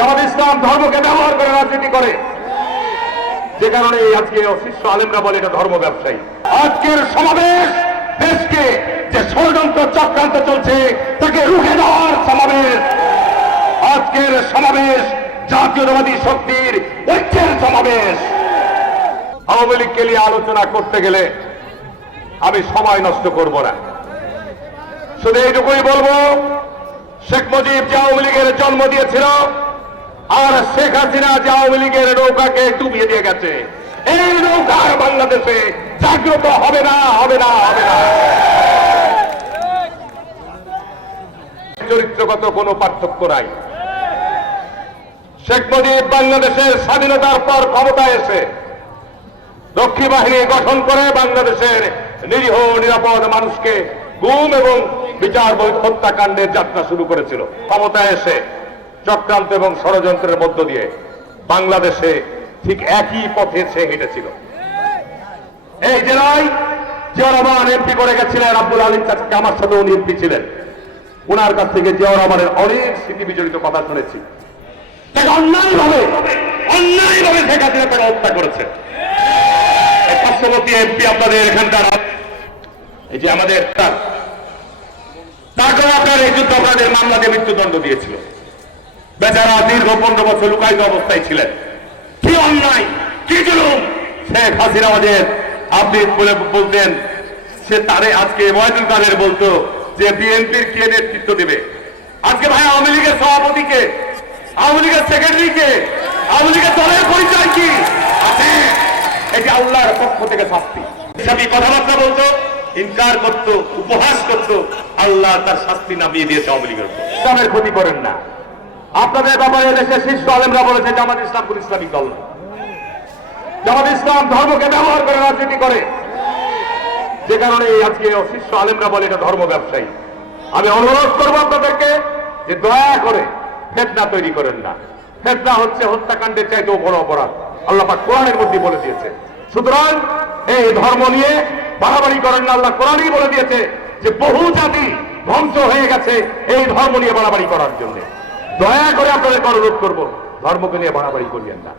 জামাত ইসলাম ধর্মকে ব্যবহার করে রাজনীতি করে, যে কারণে আজকে অশিষ্ট আলেমরা বলে এটা ধর্ম ব্যবসায়ী। আজকের সমাবেশ দেশকে যে ষড়যন্ত্র চক্রান্ত চলছে তাকে রুখে দেওয়ার সমাবেশ। আজকের সমাবেশ জাতীয়তাবাদী শক্তির ঐক্যের সমাবেশ। আওয়ামী লীগকে নিয়ে আলোচনা করতে গেলে আমি সময় নষ্ট করব না, শুধু এইটুকুই বলবো, শেখ মুজিব যে আওয়ামী লীগের জন্ম দিয়েছিল আর শেখ হাসিনা যে আওয়ামী লীগের নৌকাকে ডুবিয়ে দিয়ে গেছে, এই নৌকার বাংলাদেশে জাগ্রত হবে না, হবে না, হবে না। চরিত্রগত কোনো পার্থক্য নাই। শেখ মুজিব বাংলাদেশের স্বাধীনতার পর ক্ষমতায় এসে রক্ষী বাহিনী গঠন করে বাংলাদেশের নিরীহ নিরাপদ মানুষকে গুম এবং বিচার বহির্ভূত হত্যাকাণ্ডের যাত্রা শুরু করেছিল। ক্ষমতায় এসে চক্রান্ত এবং ষড়যন্ত্রের মধ্য দিয়ে বাংলাদেশে ঠিক একই পথে সে হেঁটেছিল। এই জেলায় জিয়াউর রহমান এমপি করে গেছিলেন, আব্দুল আলীম চাচাকে, আমার সাথে উনি এমপি ছিলেন। ওনার কাছ থেকে জিয়াউর রহমানের অনেক স্মৃতি বিজড়িত কথা শুনেছি। অন্যায়ভাবে শেখ হাসিনা তাকে হত্যা করেছে। পার্শ্ববর্তী এমপি আপনাদের এখানকার এই যে আমাদের তাকে আপনার এই যুদ্ধ অপরাধের মামলা দিয়ে মৃত্যুদণ্ড দিয়েছিল। বেচারা দীর্ঘ 15 বছর লুকায়িত অবস্থায় ছিলেন। কি অন্যায়, কি জুলুম! শেখ হাসিনা আমাদের আপনি বলে বলতেন, সে তারে আজকে ওয়াহিদুল কাদের বলতো যে বিএনপির কে নেতৃত্ব দেবে। আজকে ভাই আওয়ামী লীগের সভাপতিকে, আওয়ামী লীগের সেক্রেটারিকে, আওয়ামী লীগের দলের পরিচয় কি আছে? এটি আল্লাহর পক্ষ থেকে শাস্তি। সবই কথাবার্তা বলতো, ইনকার করত, উপহাস করত, আল্লাহ তার শাস্তি নামিয়ে দিয়েছে আওয়ামী লীগের উপর। ইসলামের ক্ষতি করেন না। আপনাদের ব্যাপারে দেশের শীর্ষ আলেমরা বলেছে জামাত ইসলাম কোন ইসলামিক দল নয়। জামাত ইসলাম ধর্মকে ব্যবহার করে রাজনীতি করে, যে কারণে আজকে শীর্ষ আলেমরা বলে এটা ধর্ম ব্যবসায়ী। আমি অনুরোধ করবো আপনাদেরকে যে দয়া করে ফিতনা তৈরি করেন না। ফিতনা হচ্ছে হত্যাকাণ্ডের চাইতেও বড় অপরাধ, আল্লাহ পাক কোরআনের মধ্যে বলে দিয়েছে। সুতরাং এই ধর্ম নিয়ে বাড়াবাড়ি করেন না। আল্লাহ কোরআনই বলে দিয়েছে যে বহু জাতি ধ্বংস হয়ে গেছে এই ধর্ম নিয়ে বাড়াবাড়ি করার জন্য। দয়া করে আপনাদের অনুরোধ করবো, ধর্মকে নিয়ে বাড়াবাড়ি করিয়েন না।